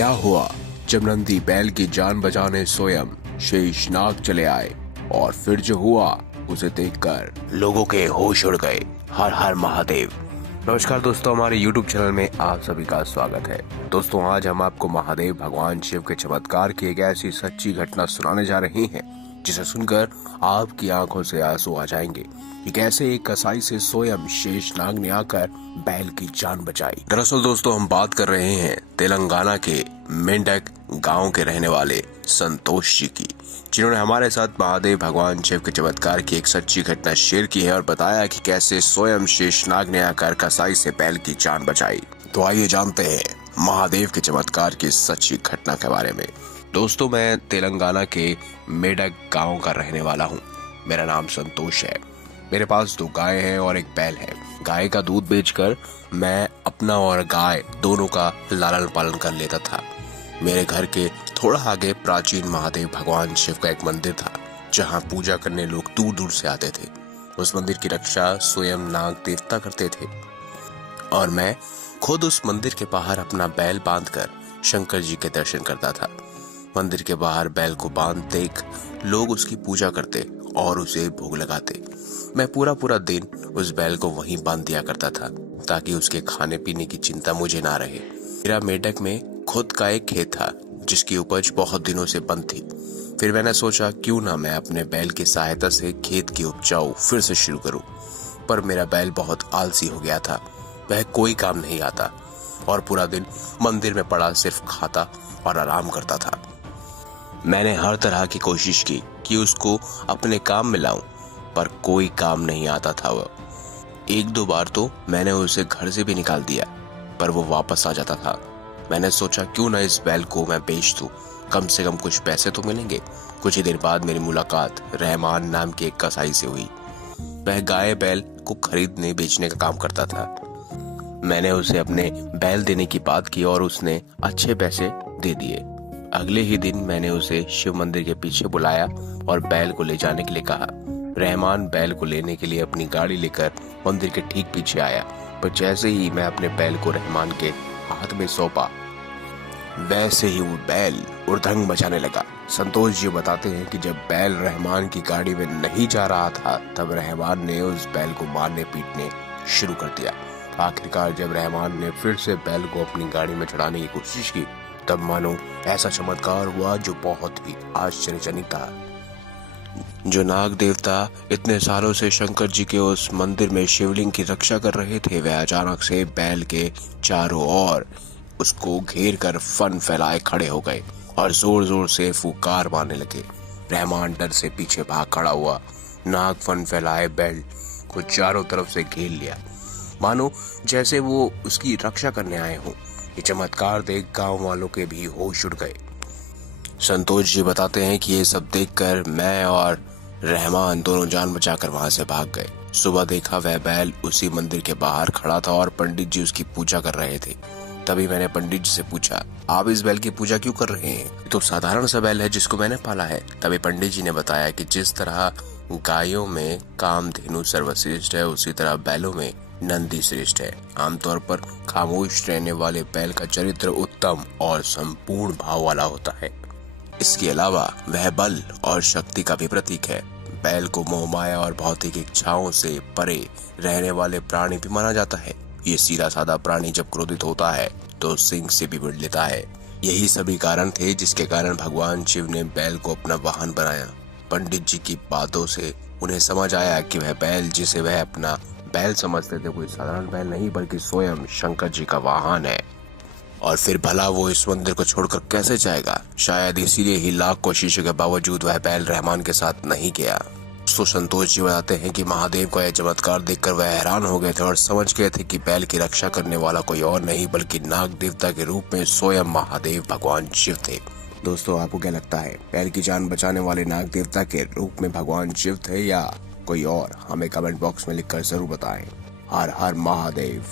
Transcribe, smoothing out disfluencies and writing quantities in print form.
क्या हुआ जब नंदी बैल की जान बचाने स्वयं शेषनाग चले आए और फिर जो हुआ उसे देखकर लोगों के होश उड़ गए। हर हर महादेव। नमस्कार दोस्तों, हमारे YouTube चैनल में आप सभी का स्वागत है। दोस्तों, आज हम आपको महादेव भगवान शिव के चमत्कार की एक ऐसी सच्ची घटना सुनाने जा रहे हैं जिसे सुनकर आपकी आंखों से आंसू आ जाएंगे कि कैसे एक कसाई से स्वयं शेषनाग ने आकर बैल की जान बचाई। दरअसल दोस्तों, हम बात कर रहे हैं तेलंगाना के मेंढक गांव के रहने वाले संतोष जी की, जिन्होंने हमारे साथ महादेव भगवान शिव के चमत्कार की एक सच्ची घटना शेयर की है और बताया कि कैसे स्वयं शेषनाग ने आकर कसाई से बैल की जान बचाई। तो आइए जानते हैं महादेव के चमत्कार की सच्ची घटना के बारे में। दोस्तों, मैं तेलंगाना के मेंढक गांव का रहने वाला हूं। मेरा नाम संतोष है। मेरे पास 2 गाय हैं और एक बैल है। गाय का दूध बेचकर मैं अपना और गाय दोनों का लालन पालन कर लेता था। मेरे घर के थोड़ा आगे प्राचीन महादेव भगवान शिव का एक मंदिर था, जहां पूजा करने लोग दूर दूर से आते थे। उस मंदिर की रक्षा स्वयं नाग देवता करते थे और मैं खुद उस मंदिर के बाहर अपना बैल बांधकर शंकर जी के दर्शन करता था। मंदिर के बाहर बैल को बांध देख लोग उसकी पूजा करते और उसे भोग लगाते। मैं पूरा दिन उस बैल को वहीं बांध दिया करता था ताकि उसके खाने पीने की चिंता मुझे ना रहे। मेरा मेंढक में खुद का एक खेत था जिसकी उपज बहुत दिनों से बंद थी। फिर मैंने सोचा क्यों ना मैं अपने बैल की सहायता से खेत की उपजाऊ फिर से शुरू करूं। पर मेरा बैल बहुत आलसी हो गया था। वह कोई काम नहीं आता और पूरा दिन मंदिर में पड़ा सिर्फ खाता और आराम करता था। मैंने हर तरह की कोशिश की कि उसको अपने काम में लाऊं, पर कोई काम नहीं आता था। वह 1-2 बार तो मैंने उसे घर से भी निकाल दिया, पर वो वापस आ जाता था। मैंने सोचा क्यों ना इस बैल को मैं बेच दूं, कम से कम कुछ पैसे तो मिलेंगे। कुछ ही देर बाद मेरी मुलाकात रहमान नाम के एक कसाई से हुई। वह गाय बैल को खरीदने बेचने का काम करता था। मैंने उसे अपने बैल देने की बात की और उसने अच्छे पैसे दे दिए। अगले ही दिन मैंने उसे शिव मंदिर के पीछे बुलाया और बैल को ले जाने के लिए कहा। रहमान बैल को लेने के लिए अपनी गाड़ी लेकर मंदिर के ठीक पीछे आया, पर जैसे ही मैं अपने बैल को रहमान के हाथ में सौंपा, वैसे ही वो बैल उड़धंग मचाने लगा। संतोष जी बताते हैं कि जब बैल रहमान की गाड़ी में नहीं जा रहा था, तब रहमान ने उस बैल को मारने पीटने शुरू कर दिया। आखिरकार जब रहमान ने फिर से बैल को अपनी गाड़ी में चढ़ाने की कोशिश की, तब मानो ऐसा चमत्कार हुआ जो बहुत ही आश्चर्यजनक था। जो नाग देवता इतने सालों से शंकर जी के उस मंदिर में शिवलिंग की रक्षा कर रहे थे, वह अचानक से बैल के चारों ओर उसको घेर कर फन फैलाए खड़े हो गए और जोर जोर से फुकार मारने लगे। रहमान डर से पीछे भाग खड़ा हुआ। नाग फन फैलाए बैल को चारों तरफ से घेर लिया, मानो जैसे वो उसकी रक्षा करने आए हों। ये चमत्कार देख गांव वालों के भी होश उड़ गए। संतोष जी बताते हैं कि ये सब देखकर मैं और रहमान दोनों जान बचाकर वहां से भाग गए। सुबह देखा वह बैल उसी मंदिर के बाहर खड़ा था और पंडित जी उसकी पूजा कर रहे थे। तभी मैंने पंडित जी से पूछा, आप इस बैल की पूजा क्यों कर रहे हैं? तो साधारण सा बैल है जिसको मैंने पाला है। तभी पंडित जी ने बताया कि जिस तरह गायों में कामधेनु सर्वश्रेष्ठ है, उसी तरह बैलों में नंदी श्रेष्ठ है। आमतौर पर खामोश रहने वाले बैल का चरित्र उत्तम और संपूर्ण भाव वाला होता है। इसके अलावा वह बल और शक्ति का भी प्रतीक है। बैल को मोह माया और भौतिक इच्छाओं से परे रहने वाले प्राणी भी माना जाता है। ये सीधा साधा प्राणी जब क्रोधित होता है तो सिंह से भी भिड़ लेता है। यही सभी कारण थे जिसके कारण भगवान शिव ने बैल को अपना वाहन बनाया। पंडित जी की बातों से उन्हें समझ आया कि वह बैल जिसे वह अपना बैल समझते थे, कोई साधारण बैल नहीं बल्कि स्वयं शंकर जी का वाहन है। और फिर भला वो इस मंदिर को छोड़कर कैसे जाएगा? शायद इसीलिए ही लाख कोशिशों के बावजूद वह बैल रहमान के साथ नहीं गया। तो संतोष जी बताते हैं कि महादेव का यह चमत्कार देखकर वह हैरान हो गए थे और समझ गए थे कि बैल की रक्षा करने वाला कोई और नहीं बल्कि नाग देवता के रूप में स्वयं महादेव भगवान शिव थे। दोस्तों, आपको क्या लगता है, बैल की जान बचाने वाले नाग देवता के रूप में भगवान शिव थे या कोई और? हमें कमेंट बॉक्स में लिखकर जरूर बताएं। हर हर महादेव।